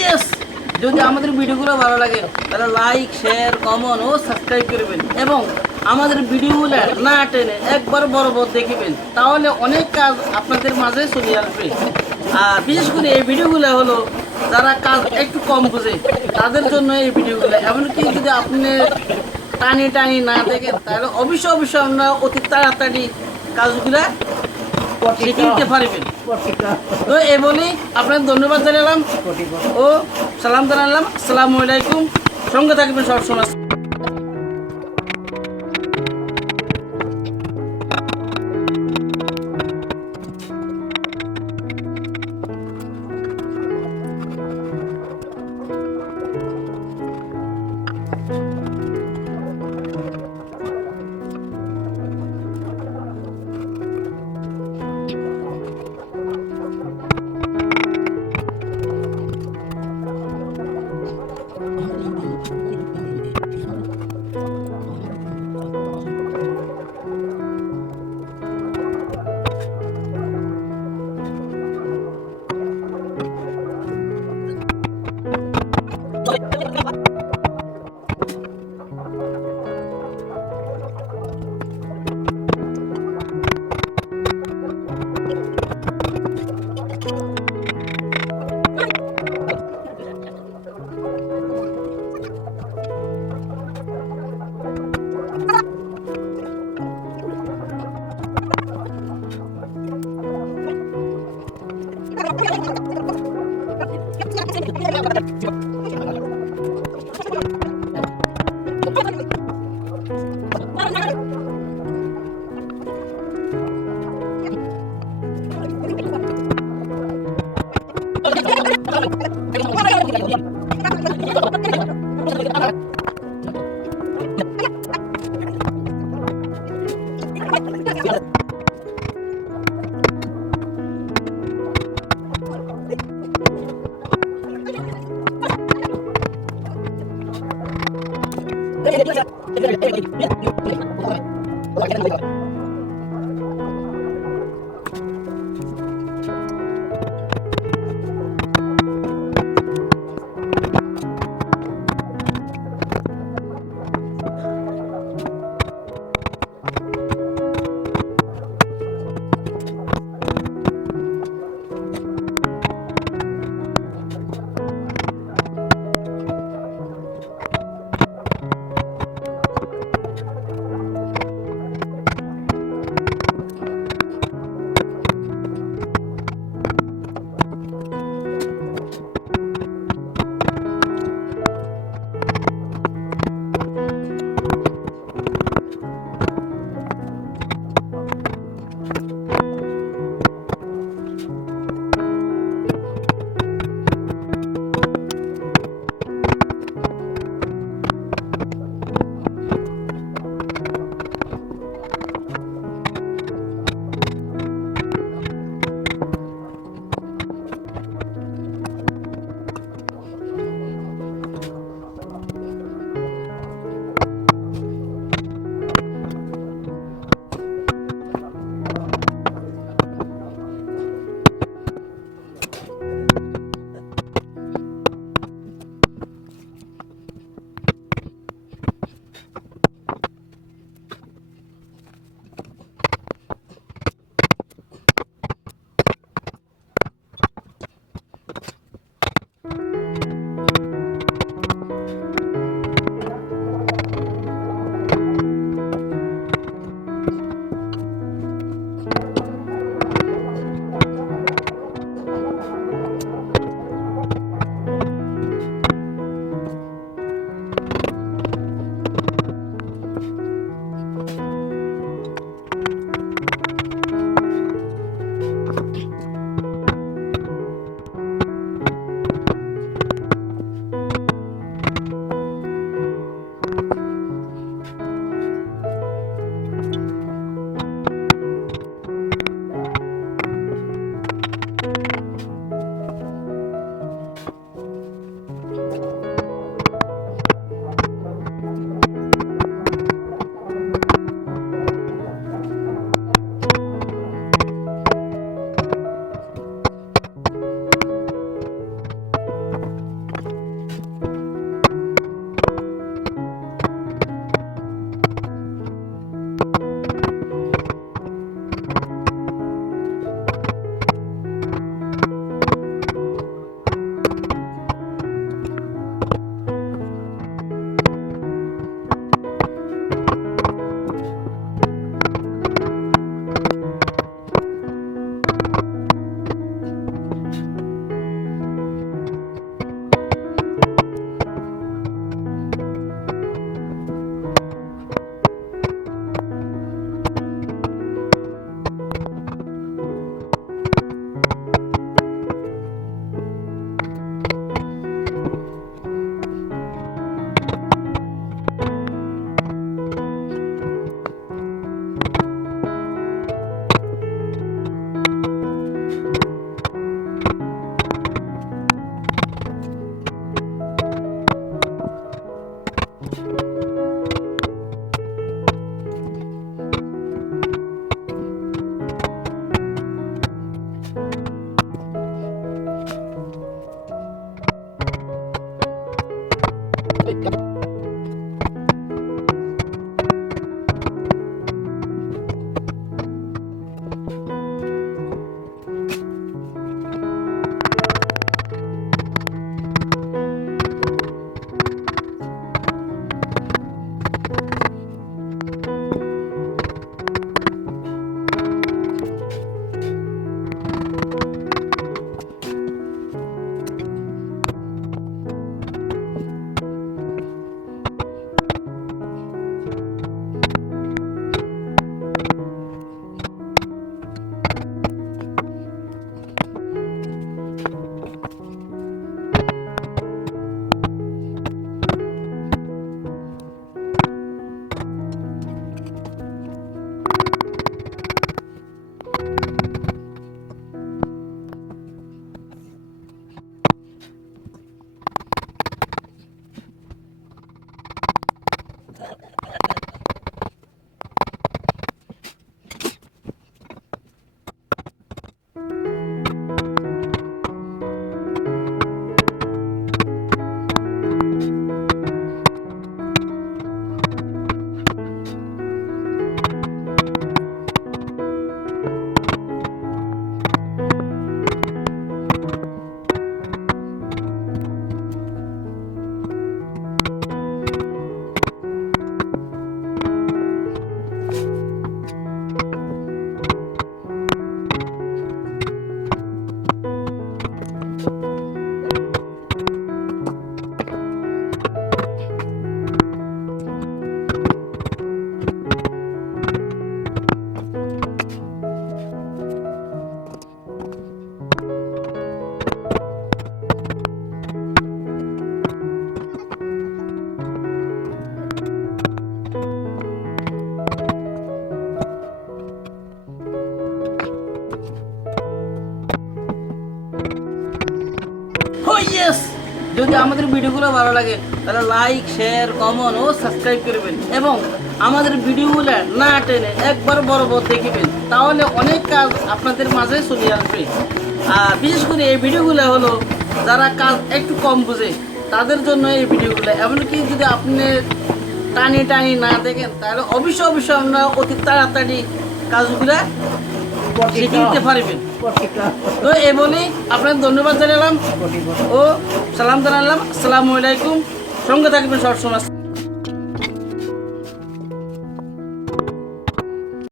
Yes, যদি আমাদের ভিডিওগুলো ভালো লাগে তাহলে লাইক, শেয়ার, কমেন্ট ও সাবস্ক্রাইব করবেন এবং আমাদের ভিডিওগুলো না টেনে একবার বরাবর দেখবেন, তাহলে অনেক কাজ আপনাদের মাঝে চলে আসবে। আর বিশেষ করে এই ভিডিওগুলো হলো যারা কাজ একটু কম বোঝে তাদের জন্য এই ভিডিওগুলো। এমনকি যদি আপনি টানি টানি না দেখেন তাহলে অবশ্যই আমরা অতি তাড়াতাড়ি কাজগুলো শিখে নিতে পারবেন। তো এই বলেই আপনার ধন্যবাদ জানালাম ও সালাম জানালাম। আসসালামু আলাইকুম। সঙ্গে থাকবেন সবসময়। ইয়েস, যদি আমাদের ভিডিওগুলো ভালো লাগে তাহলে লাইক, শেয়ার, কমেন্ট ও সাবস্ক্রাইব করবেন এবং আমাদের ভিডিওগুলো না টেনে একবার বরাবর দেখবেন, তাহলে অনেক কাজ আপনাদের মাঝে চলে আসবে। আর বিশেষ করে এই ভিডিওগুলো হলো যারা কাজ একটু কম বুঝে তাদের জন্য এই ভিডিওগুলো। এমনকি যদি আপনি টানি টানি না দেখেন তাহলে অবশ্যই আমরা অতি তাড়াতাড়ি কাজগুলো শিখে নিতে পারবেন। তো এই বলি আপনার ধন্যবাদ জানালাম ও সালাম জানালাম। আসসালামু আলাইকুম। সঙ্গে থাকবেন সবসময়।